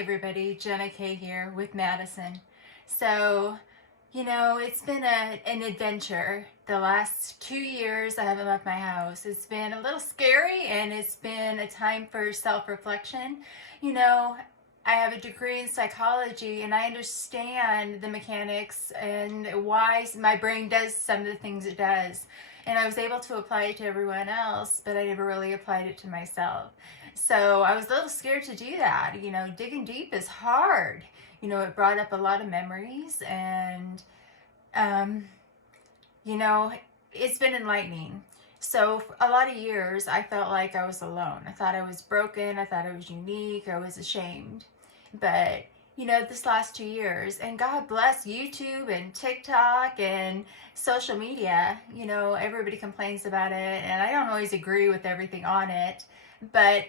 everybody, Jenna K here with Madison. It's been an adventure. The last 2 years I haven't left my house. It's been a little scary and it's been a time for self-reflection. You know, I have a degree in psychology and I understand the mechanics and why my brain does some of the things it does. And I was able to apply it to everyone else, but I never really applied it to myself. So I was a little scared to do that. Digging deep is hard. It brought up a lot of memories and, um, you know, it's been enlightening. So for a lot of years, I felt like I was alone. I thought I was broken. I thought I was unique. I was ashamed. But, this last 2 years, and God bless YouTube and TikTok and social media, everybody complains about it, and I don't always agree with everything on it, but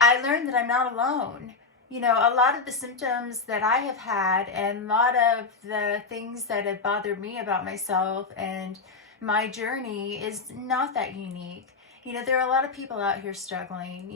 I learned that I'm not alone. A lot of the symptoms that I have had and a lot of the things that have bothered me about myself and my journey is not that unique. There are a lot of people out here struggling.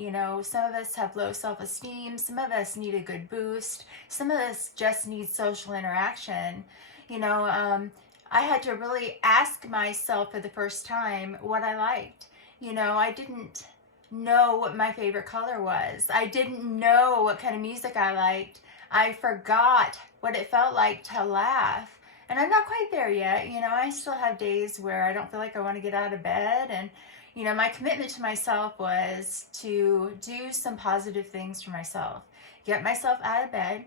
Some of us have low self-esteem. Some of us need a good boost. Some of us just need social interaction. I had to really ask myself for the first time what I liked. I didn't know what my favorite color was. I didn't know what kind of music I liked. I forgot what it felt like to laugh. And I'm not quite there yet. I still have days where I don't feel like I want to get out of bed. And, my commitment to myself was to do some positive things for myself. Get myself out of bed,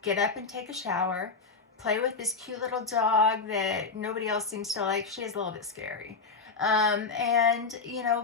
get up and take a shower, play with this cute little dog that nobody else seems to like. She is a little bit scary. And,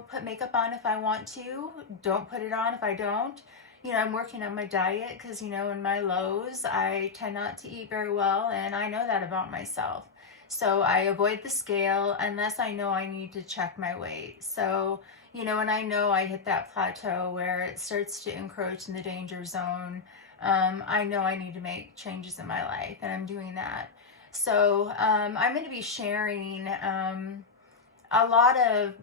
put makeup on if I want to. Don't put it on if I don't. I'm working on my diet because, in my lows, I tend not to eat very well, and I know that about myself. So I avoid the scale unless I know I need to check my weight. So, when I know I hit that plateau where it starts to encroach in the danger zone, I know I need to make changes in my life, and I'm doing that. So I'm going to be sharing a lot of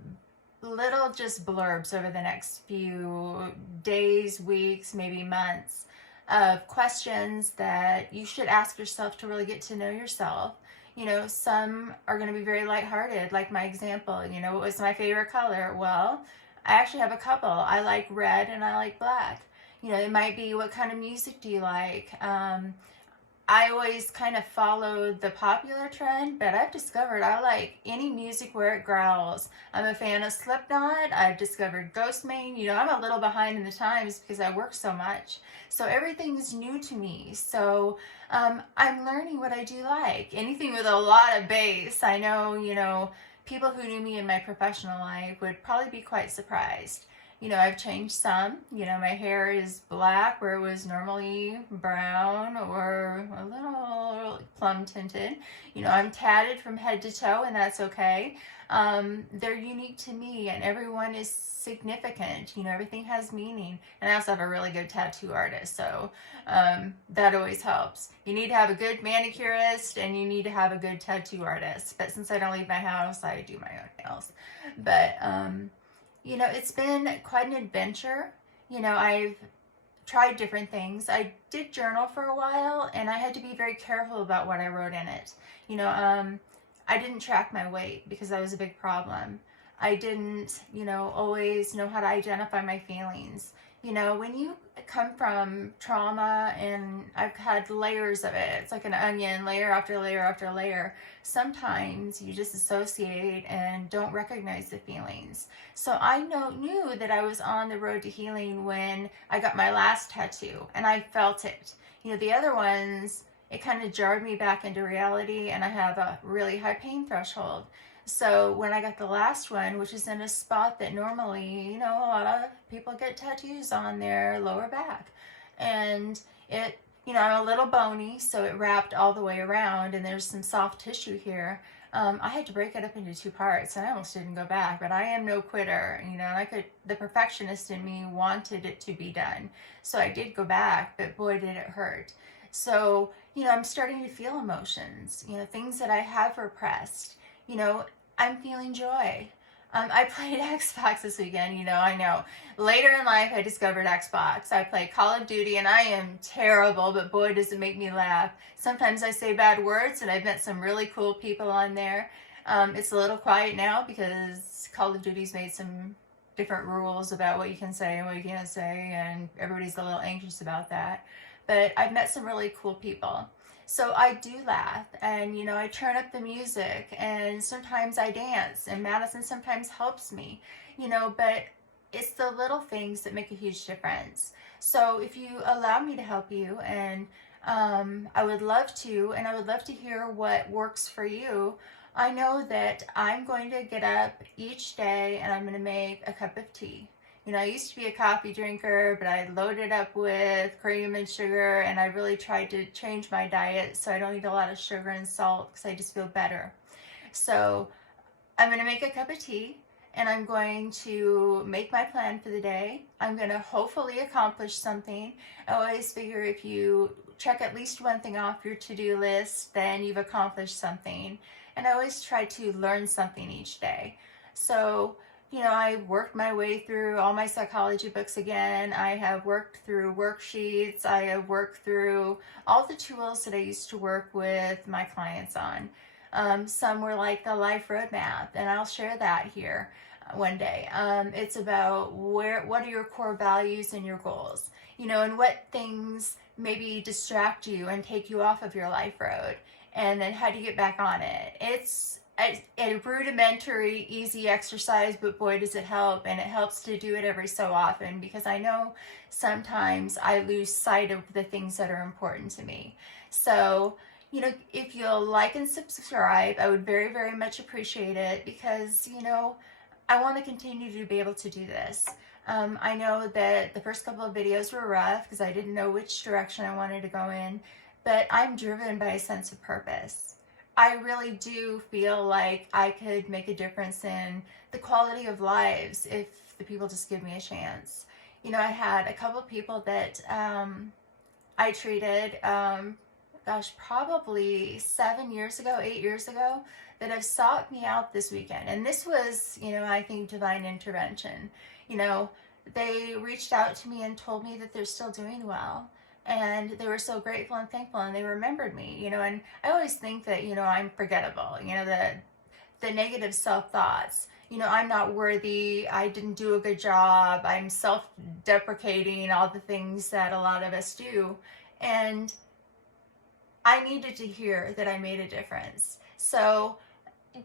little just blurbs over the next few days, weeks, maybe months of questions that you should ask yourself to really get to know yourself. Some are going to be very lighthearted, like my example. What was my favorite color? Well, I actually have a couple. I like red and I like black. It might be what kind of music do you like? I always kind of followed the popular trend, but I've discovered I like any music where it growls. I'm a fan of Slipknot. I've discovered Ghostmane. I'm a little behind in the times because I work so much. So everything's new to me. So I'm learning what I do like. Anything with a lot of bass. I know, people who knew me in my professional life would probably be quite surprised. I've changed some. My hair is black where it was normally brown or a little plum tinted. I'm tatted from head to toe, and that's okay. They're unique to me, and everyone is significant. Everything has meaning. And I also have a really good tattoo artist, so that always helps. You need to have a good manicurist, and you need to have a good tattoo artist. But since I don't leave my house, I do my own nails. But it's been quite an adventure. I've tried different things. I did journal for a while, and I had to be very careful about what I wrote in it. I didn't track my weight because that was a big problem. I didn't, always know how to identify my feelings. When you come from trauma, and I've had layers of it, it's like an onion, layer after layer after layer. Sometimes you just associate and don't recognize the feelings. So I knew that I was on the road to healing when I got my last tattoo, and I felt it. The other ones, it kind of jarred me back into reality, and I have a really high pain threshold. So when I got the last one, which is in a spot that normally, a lot of people get tattoos on their lower back. And it, I'm a little bony, so it wrapped all the way around, and there's some soft tissue here. I had to break it up into 2 parts, and I almost didn't go back, but I am no quitter, and the perfectionist in me wanted it to be done. So I did go back, but boy, did it hurt. So, I'm starting to feel emotions, things that I have repressed. I'm feeling joy. I played Xbox this weekend. I know. Later in life, I discovered Xbox. I play Call of Duty, and I am terrible, but boy, does it make me laugh. Sometimes I say bad words, and I've met some really cool people on there. It's a little quiet now because Call of Duty's made some different rules about what you can say and what you can't say, and everybody's a little anxious about that. But I've met some really cool people. So I do laugh, and I turn up the music, and sometimes I dance, and Madison sometimes helps me, but it's the little things that make a huge difference. So if you allow me to help you, and I would love to, and I would love to hear what works for you. I know that I'm going to get up each day and I'm going to make a cup of tea. I used to be a coffee drinker, but I loaded up with cream and sugar, and I really tried to change my diet so I don't eat a lot of sugar and salt because I just feel better. So I'm going to make a cup of tea, and I'm going to make my plan for the day. I'm going to hopefully accomplish something. I always figure if you check at least one thing off your to-do list, then you've accomplished something. And I always try to learn something each day. So I worked my way through all my psychology books again. I have worked through worksheets. I have worked through all the tools that I used to work with my clients on. Some were like the life roadmap, and I'll share that here one day. It's about what are your core values and your goals, and what things maybe distract you and take you off of your life road, and then how do you get back on it. It's a rudimentary, easy exercise, but boy, does it help. And it helps to do it every so often because I know sometimes I lose sight of the things that are important to me. So, if you'll like and subscribe, I would very, very much appreciate it because, I want to continue to be able to do this. I know that the first couple of videos were rough because I didn't know which direction I wanted to go in, but I'm driven by a sense of purpose. I really do feel like I could make a difference in the quality of lives if the people just give me a chance. I had a couple of people that I treated, probably 7 years ago, 8 years ago, that have sought me out this weekend. And this was, I think, divine intervention. They reached out to me and told me that they're still doing well, and they were so grateful and thankful, and they remembered me, and I always think that, I'm forgettable, the negative self-thoughts, I'm not worthy, I didn't do a good job, I'm self-deprecating, all the things that a lot of us do, and I needed to hear that I made a difference. So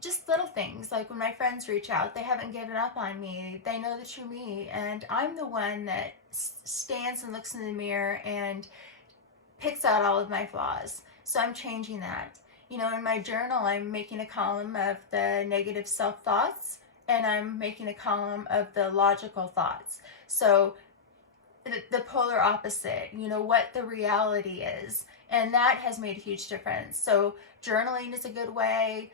just little things like when my friends reach out, they haven't given up on me, they know the true me, and I'm the one that stands and looks in the mirror and picks out all of my flaws. So I'm changing that. In my journal, I'm making a column of the negative self-thoughts, and I'm making a column of the logical thoughts. So the polar opposite, what the reality is, and that has made a huge difference. So journaling is a good way,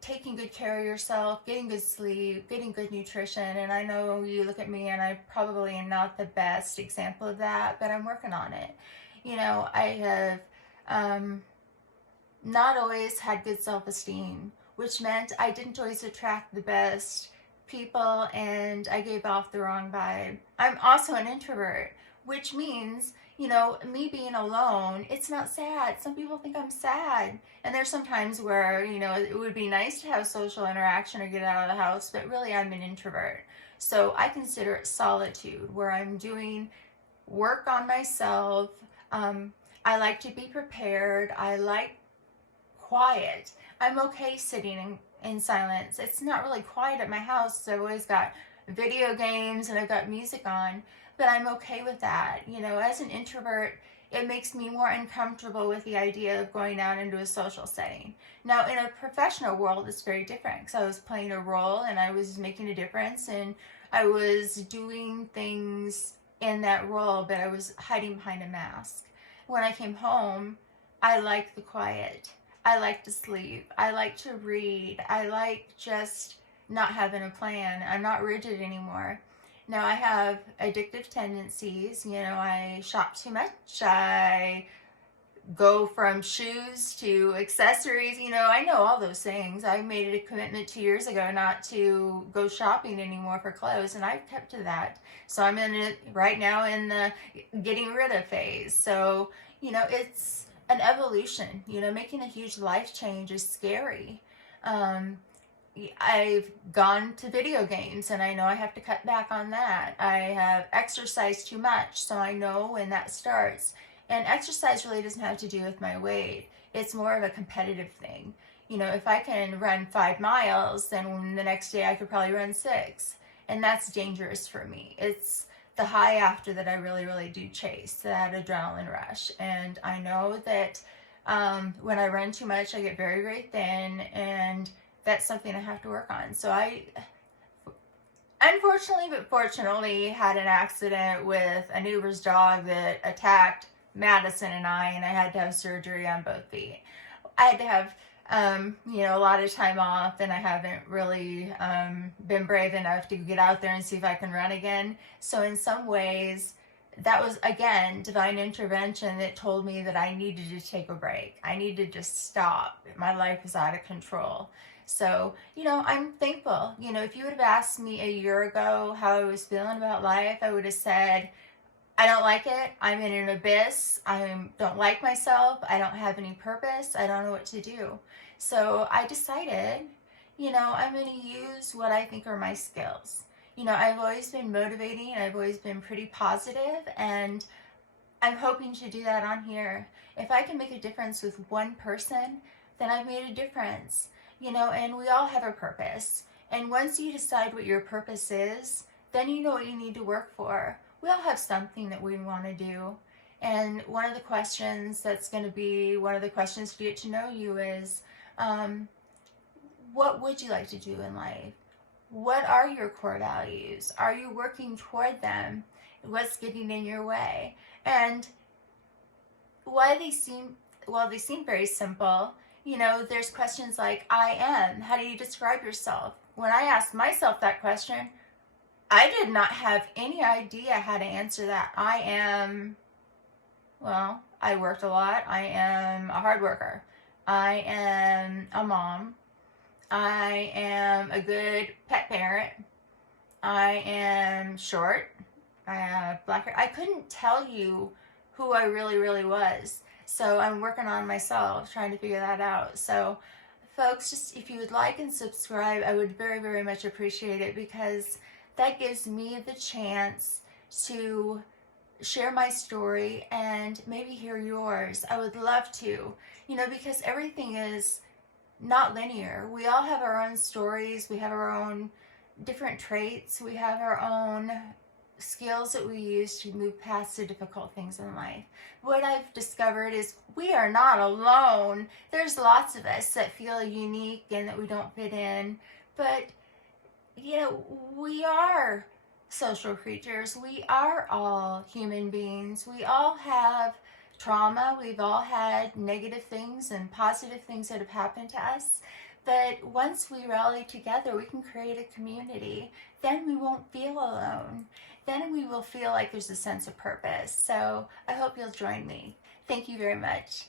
taking good care of yourself, getting good sleep, getting good nutrition. And I know you look at me and I probably am not the best example of that, but I'm working on it. I have not always had good self-esteem, which meant I didn't always attract the best people, and I gave off the wrong vibe. I'm also an introvert, which means me being alone, it's not sad. Some people think I'm sad. And there's some times where, it would be nice to have social interaction or get out of the house, but really I'm an introvert. So I consider it solitude, where I'm doing work on myself. I like to be prepared. I like quiet. I'm okay sitting in silence. It's not really quiet at my house, so I've always got video games and I've got music on, but I'm okay with that. As an introvert, it makes me more uncomfortable with the idea of going out into a social setting. Now, in a professional world, it's very different because I was playing a role and I was making a difference and I was doing things in that role, but I was hiding behind a mask. When I came home, I liked the quiet. I like to sleep. I like to read. I like just not having a plan. I'm not rigid anymore. Now I have addictive tendencies. I shop too much. I go from shoes to accessories. I know all those things. I made a commitment 2 years ago not to go shopping anymore for clothes, and I've kept to that. So I'm in it right now in the getting rid of phase. So, it's an evolution. Making a huge life change is scary. Um, I've gone to video games and I know I have to cut back on that. I have exercised too much, so I know when that starts. And exercise really doesn't have to do with my weight, it's more of a competitive thing. If I can run 5 miles, then the next day I could probably run six. And that's dangerous for me. It's the high after that I really, really do chase, that adrenaline rush. And I know that when I run too much, I get very, very thin, and that's something I have to work on. So I, unfortunately but fortunately, had an accident with a neighbor's dog that attacked Madison and I had to have surgery on both feet. I had to have, a lot of time off, and I haven't really been brave enough to get out there and see if I can run again. So in some ways, that was, again, divine intervention that told me that I needed to take a break. I needed to just stop. My life was out of control. So, I'm thankful. If you would have asked me a year ago how I was feeling about life, I would have said, I don't like it. I'm in an abyss. I don't like myself. I don't have any purpose. I don't know what to do. So I decided, I'm going to use what I think are my skills. I've always been motivating. I've always been pretty positive, and I'm hoping to do that on here. If I can make a difference with one person, then I've made a difference. And we all have a purpose. And once you decide what your purpose is, then you know what you need to work for. We all have something that we want to do. And one of the questions that's going to be one of the questions to get to know you is, what would you like to do in life? What are your core values? Are you working toward them? What's getting in your way? And why they seem very simple. There's questions like, I am. How do you describe yourself? When I asked myself that question, I did not have any idea how to answer that. I am, well, I worked a lot. I am a hard worker. I am a mom. I am a good pet parent. I am short. I have black hair. I couldn't tell you who I really, really was. So I'm working on myself, trying to figure that out. So folks, just if you would like and subscribe, I would very, very much appreciate it, because that gives me the chance to share my story and maybe hear yours. I would love to, because everything is not linear. We all have our own stories. We have our own different traits. We have our own skills that we use to move past the difficult things in life. What I've discovered is we are not alone. There's lots of us that feel unique and that we don't fit in, but we are social creatures. We are all human beings. We all have trauma. We've all had negative things and positive things that have happened to us. But once we rally together, we can create a community. Then we won't feel alone. Then we will feel like there's a sense of purpose. So I hope you'll join me. Thank you very much.